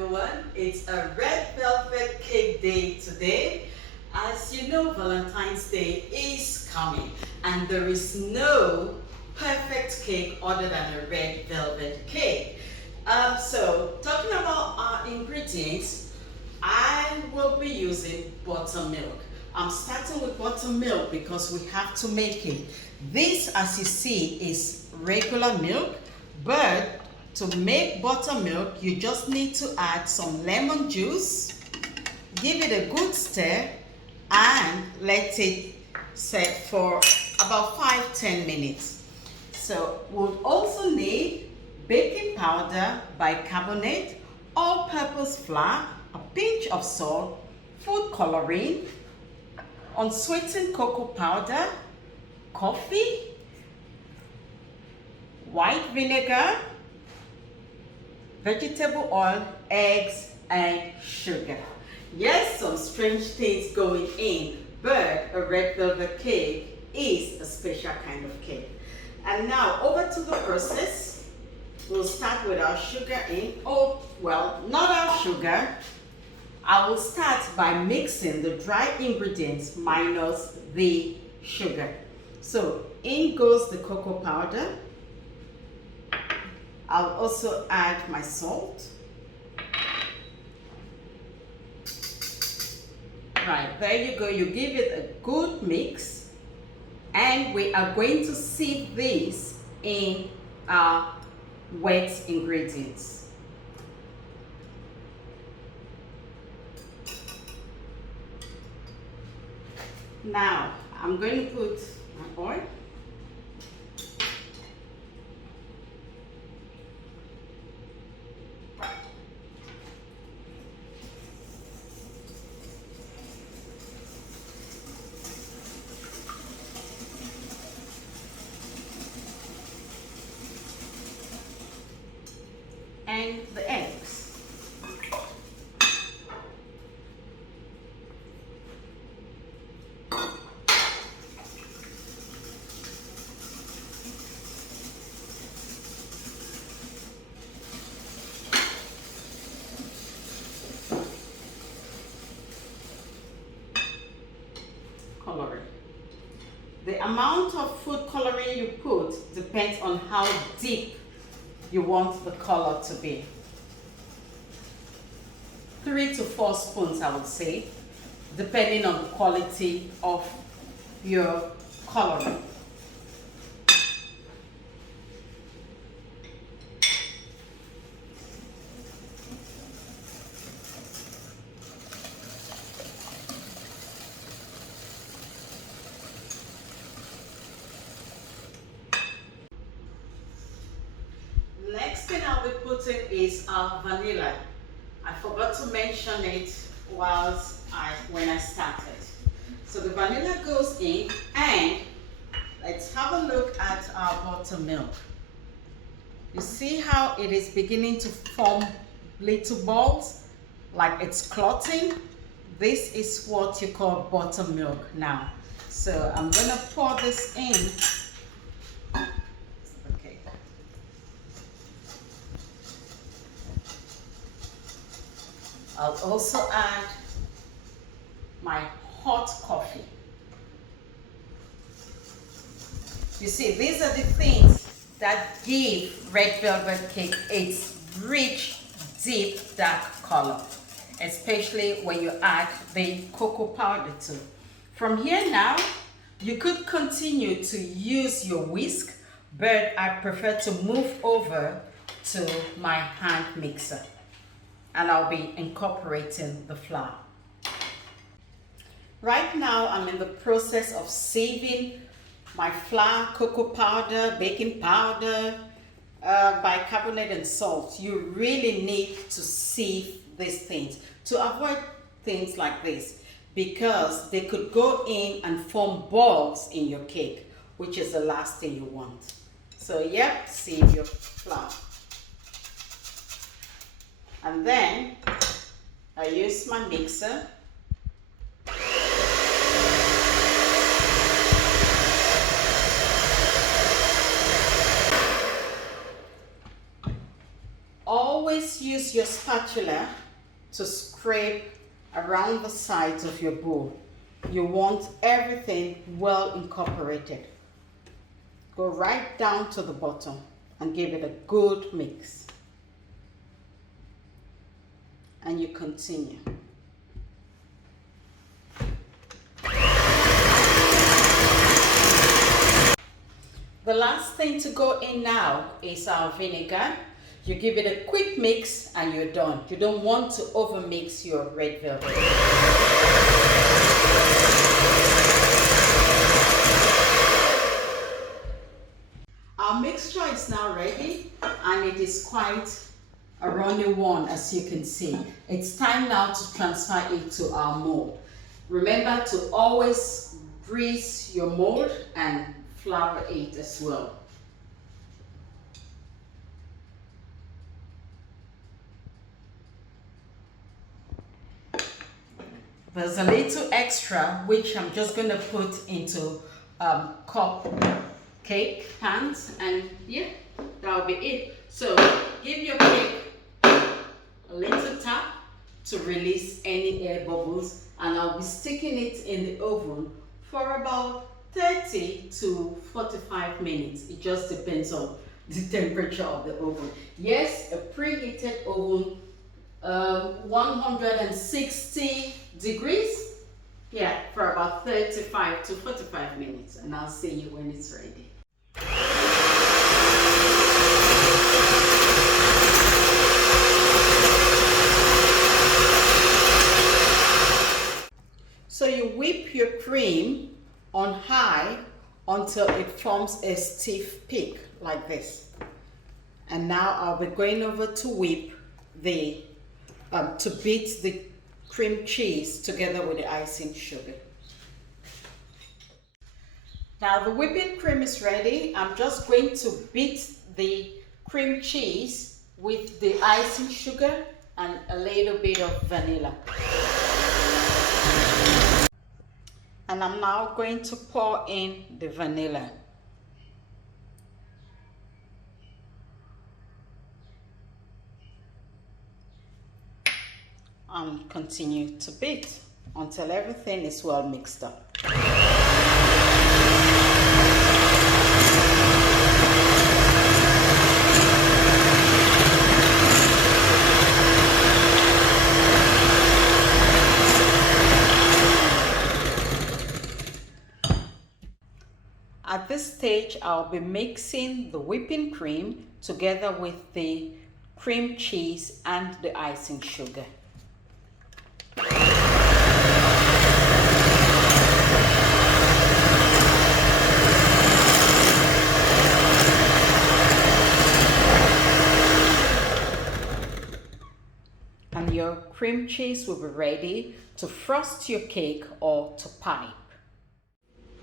everyone. It's a red velvet cake day today. As you know, Valentine's Day is coming and there is no perfect cake other than a red velvet cake. So talking about our ingredients, I will be using buttermilk. I'm starting with buttermilk because we have to make it. This, as you see, is regular milk, but to make buttermilk, you just need to add some lemon juice, give it a good stir, and let it set for about 5-10 minutes. So we'll also need baking powder, bicarbonate, all-purpose flour, a pinch of salt, food coloring, unsweetened cocoa powder, coffee, white vinegar, vegetable oil, eggs, and sugar. Yes, some strange things going in, but a red velvet cake is a special kind of cake. And now over to the process. We'll start with our sugar in. Oh, well, not our sugar. I will start by mixing the dry ingredients minus the sugar. So in goes the cocoa powder. I'll also add my salt. Right, there you go. You give it a good mix. And we are going to sieve this in our wet ingredients. Now, I'm going to put my oil. And the eggs. Coloring. The amount of food coloring you put depends on how deep you want the color to be. 3 to 4 spoons, I would say, depending on the quality of your coloring. Next thing I'll be putting is our vanilla. I forgot to mention it when I started. So the vanilla goes in, and let's have a look at our buttermilk. You see how it is beginning to form little balls, like it's clotting? This is what you call buttermilk now. So I'm gonna pour this in. I'll also add my hot coffee. You see, these are the things that give red velvet cake its rich, deep, dark color, especially when you add the cocoa powder too. From here now, you could continue to use your whisk, but I prefer to move over to my hand mixer. And I'll be incorporating the flour. Right now, I'm in the process of sieving my flour, cocoa powder, baking powder, bicarbonate, and salt. You really need to sieve these things to avoid things like this, because they could go in and form balls in your cake, which is the last thing you want. So yep, sieve your flour. And then I use my mixer. always use your spatula to scrape around the sides of your bowl. You want everything well incorporated. Go right down to the bottom and give it a good mix. And you continue. The last thing to go in now is our vinegar. You give it a quick mix and you're done. You don't want to over mix your red velvet. Our mixture is now ready and it is quite a runny one, as you can see. It's time now to transfer it to our mold. Remember to always grease your mold and flour it as well. There's a little extra which I'm just going to put into cupcake pans, and yeah, that'll be it. So give your cake a little tap to release any air bubbles, and I'll be sticking it in the oven for about 30 to 45 minutes. It just depends on the temperature of the oven. Yes, a preheated oven, 160 degrees, yeah, for about 35 to 45 minutes, and I'll see you when it's ready. So you whip your cream on high until it forms a stiff peak like this. And now I'll be going over to whip the to beat the cream cheese together with the icing sugar. Now the whipping cream is ready. I'm just going to beat the cream cheese with the icing sugar and a little bit of vanilla. And I'm now going to pour in the vanilla. And continue to beat until everything is well mixed up. At this stage, I'll be mixing the whipping cream together with the cream cheese and the icing sugar. And your cream cheese will be ready to frost your cake or to pipe.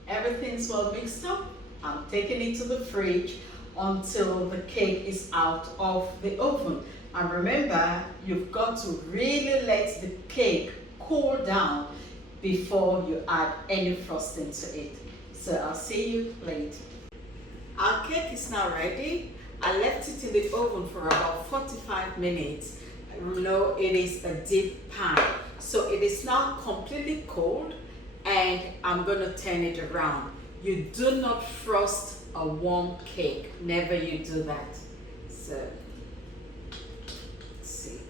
Everything's well mixed up. I'm taking it to the fridge until the cake is out of the oven. And remember, you've got to really let the cake cool down before you add any frosting to it. So I'll see you later. Our cake is now ready. I left it in the oven for about 45 minutes. You know, it is a deep pan, so it is now completely cold, and I'm going to turn it around. You do not frost a warm cake. Never you do that. So, let's see.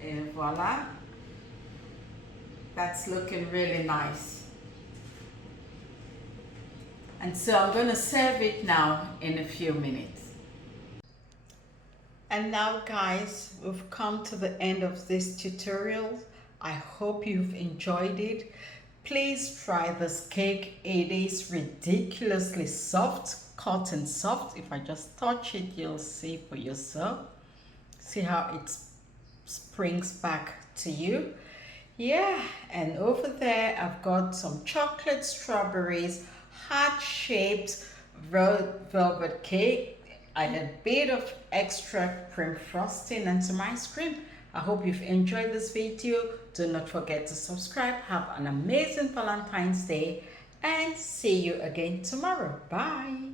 And voila. That's looking really nice. And so I'm going to serve it now in a few minutes. And now guys, we've come to the end of this tutorial. I hope you've enjoyed it. Please try this cake. It is ridiculously soft, cotton soft. If I just touch it, you'll see for yourself. See how it springs back to you. Yeah, and over there I've got some chocolate strawberries, heart-shaped velvet cake, and a bit of extra cream frosting and some ice cream. I hope you've enjoyed this video. Do not forget to subscribe. Have an amazing Valentine's Day, and see you again tomorrow. Bye.